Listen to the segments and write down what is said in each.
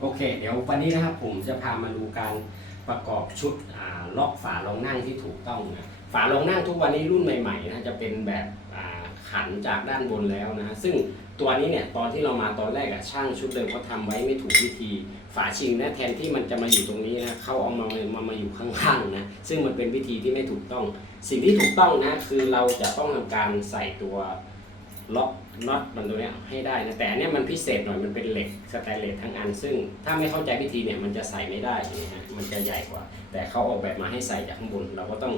โอเค เดี๋ยววันนี้นะครับผมจะพามาดูการประกอบชุดล็อกฝารองนั่งที่ถูกต้องนะฝารองนั่งทุกวันนี้รุ่นใหม่ๆนะจะเป็นแบบขันจากด้านบนแล้วนะซึ่งตัวนี้เนี่ยตอนที่เรามาตอนแรกอะช่างชุดเดิมเขาทำไว้ไม่ถูกวิธี ฝาชิงนะแทนที่มันจะมาอยู่ตรงนี้นะเขาเอามามามาอยู่ข้างๆนะซึ่งมันเป็นวิธีที่ไม่ถูกต้อง สิ่งที่ถูกต้องนะคือเราจะต้องทำการใส่ตัว ล็อกน็อตมันตัวนี้ให้ได้นะแต่อันเนี้ยมันพิเศษหน่อยมันเป็นเหล็กสแตนเลสทั้งอัน ซึ่งถ้าไม่เข้าใจวิธีเนี่ยมันจะใส่ไม่ได้นะฮะมันจะใหญ่กว่า แต่เขาออกแบบมาให้ใส่จากข้างบน เราก็ต้อง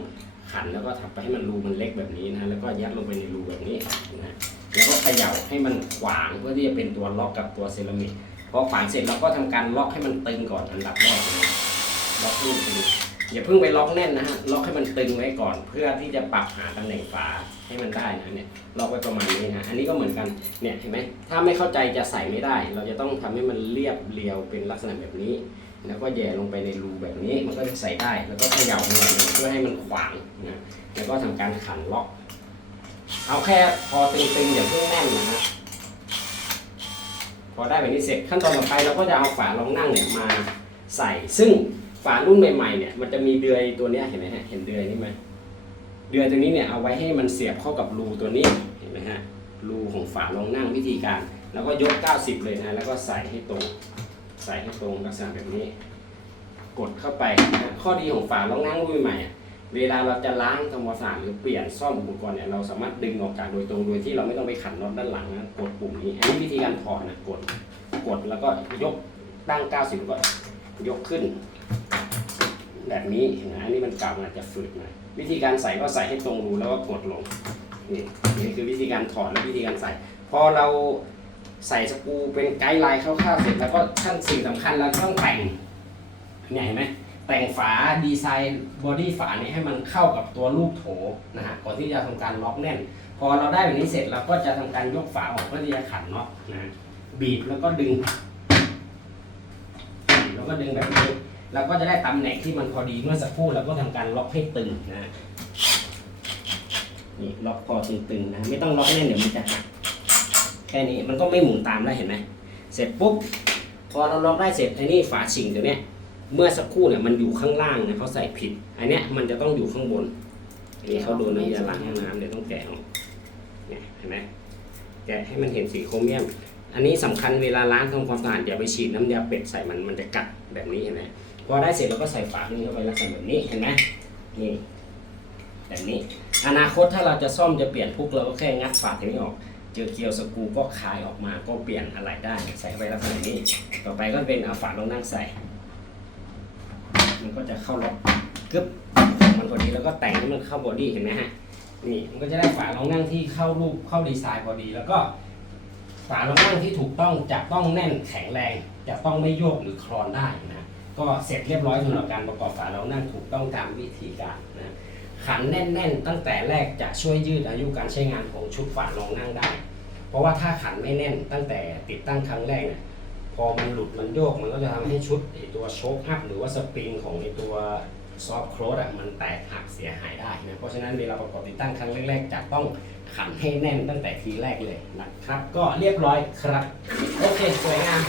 ขันแล้วก็ทำไปให้มันรูมันเล็กแบบนี้นะแล้วก็ยัดลงไปในรูแบบนี้นะแล้วก็เขย่าให้มันขวางเพื่อที่จะเป็นตัวล็อกกับตัวเซรามิกพอขวางเสร็จเราก็ทำการล็อกให้มันตึงก่อนอันดับแรกนะล็อกให้มันตึง อย่าเพิ่งไปล็อกแน่นนะฮะ ล็อกให้มันตึงไว้ก่อน เพื่อที่จะปรับหาตำแหน่งฝาให้มันได้นะเนี่ย ล็อกไว้ประมาณนี้นะ อันนี้ก็เหมือนกัน เนี่ยเห็นไหม ถ้าไม่เข้าใจจะใส่ไม่ได้ เราจะต้องทำให้มันเรียบเรียวเป็นลักษณะแบบนี้ แล้วก็แย่ลงไปในรูแบบนี้ มันก็จะใส่ได้ แล้วก็เขย่าหน่อยเพื่อให้มันขวางนะ แล้วก็ทำการขันล็อก เอาแค่พอตึงๆอย่าเพิ่งแน่นนะฮะพอได้แบบนี้เสร็จขั้นตอนต่อไปเราก็จะเอาฝารองนั่งเนี่ยมาใส่ซึ่ง ฝารุ่นใหม่ๆเนี่ยมันจะมีเดือยตัวเนี้ยเห็นไหมฮะเห็นเดือยนี่ไหมเดือยตัวนี้เนี่ยเอาไว้ให้มันเสียบเข้ากับรูตัวนี้เห็นไหมฮะรูของฝารองนั่งวิธีการ แล้วก็ยก 90 เลยนะแล้วก็ใส่ให้ตรงใส่ให้ตรงลักษณะแบบนี้ กดเข้าไปนะข้อดีของฝารองนั่งรุ่นใหม่เวลาเราจะล้างทำความสะอาดหรือเปลี่ยนซ่อมอุปกรณ์เนี่ยเราสามารถดึงออกจากโดยตรงโดยที่เราไม่ต้องไปขันน็อตด้านหลังนะกดปุ่มนี้อันนี้วิธีการถอดนะกดกดแล้วก็ยกตั้ง 90 ก่อนยกขึ้น แบบนี้นะอันนี้มันเก่าอาจจะฝืดหน่อยวิธีการใส่ก็ใส่ให้ตรงรูแล้วก็กดลงนี่นี่คือวิธีการถอดและวิธีการใส่ พอเราใส่สกูเป็นไกด์ไลน์คร่าวๆเสร็จแล้วก็ขั้นสิ่งสำคัญเราต้องแต่งเนี่ยเห็นไหมแต่งฝาดีไซน์บอดี้ฝานี้ให้มันเข้ากับตัวลูกโถนะฮะก่อนที่จะทำการล็อกแน่น พอเราได้แบบนี้เสร็จเราก็จะทำการยกฝาออกเพื่อที่จะขันน็อตนะบีบแล้วก็ดึงแล้วก็ดึงแบบนี้ เราก็จะได้ตำแหน่งที่มันพอดีเมื่อสักครู่เราก็ทำการล็อกให้ตึงนะนี่ล็อกพอตึงๆนะไม่ต้องล็อกแน่นเดี๋ยวมันจะหักแค่นี้มันก็ไม่หมุนตามแล้วเห็นไหมเสร็จปุ๊บพอเราล็อกได้เสร็จไอ้นี่ฝาชิงตัวเนี้ยเมื่อสักครู่เนี่ยมันอยู่ข้างล่างนะเขาใส่ผิด อันเนี้ยมันจะต้องอยู่ข้างบนอันนี้เขาโดนน้ำยาล้างห้องน้ำเดี๋ยวต้องแกะออกเนี่ยเห็นไหมแกะให้มันเห็นสีโครเมียม อันนี้สำคัญเวลาล้างทำความสะอาดอย่าไปฉีดน้ำยาเป็ดใส่มันมันจะกัดแบบนี้เห็นไหม พอได้เสร็จเราก็ใส่ฝานี้เข้าไปลักษณะแบบนี้เห็นไหมนี่แบบนี้ อนาคตถ้าเราจะซ่อมจะเปลี่ยนพุกเราก็แค่งัดฝาตรงนี้ออก เจอเกลียวสกรูก็คายออกมาก็เปลี่ยนอะไรได้ใส่ไปลักษณะนี้ ต่อไปก็เป็นเอาฝาลงนั่งใส่ มันก็จะเข้าล็อกกึบมันพอดีแล้วก็แต่งให้มันเข้าบอดี้เห็นไหมฮะนี่มันก็จะได้ฝารองนั่งที่เข้ารูปเข้าดีไซน์พอดี แล้วก็ฝารองนั่งที่ถูกต้องจะต้องแน่นแข็งแรง จะต้องไม่โยกหรือคลอนได้นะ ก็เสร็จเรียบร้อยสำหรับการประกอบฝาเรองนั่งถูกต้องตามวิธีการนะขันแน่น ๆ ตั้งแต่แรกจะช่วยยืดอายุการใช้งานของชุดฝารองนั่งได้ เพราะว่าถ้าขันไม่แน่นตั้งแต่ติดตั้งครั้งแรกเนี่ยพอมันหลุดมันโยกมันก็จะทำให้ชุดไอตัวโชคอัพหรือว่าสปริงของไอตัวซอฟต์โคลดอะมันแตกหักเสียหายได้นะเพราะฉะนั้นเวลาประกอบติดตั้งครั้งแรกๆจะต้องขันให้แน่นตั้งแต่ทีแรกเลยนะครับ ก็เรียบร้อยครับ โอเคสวยงาม